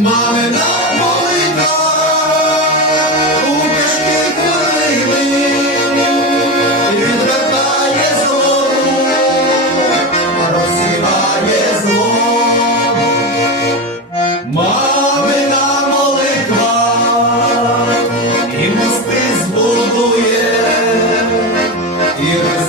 Мамина молитва, у пішки відряджає зло, розсідає злом, мамина молитва і му співує.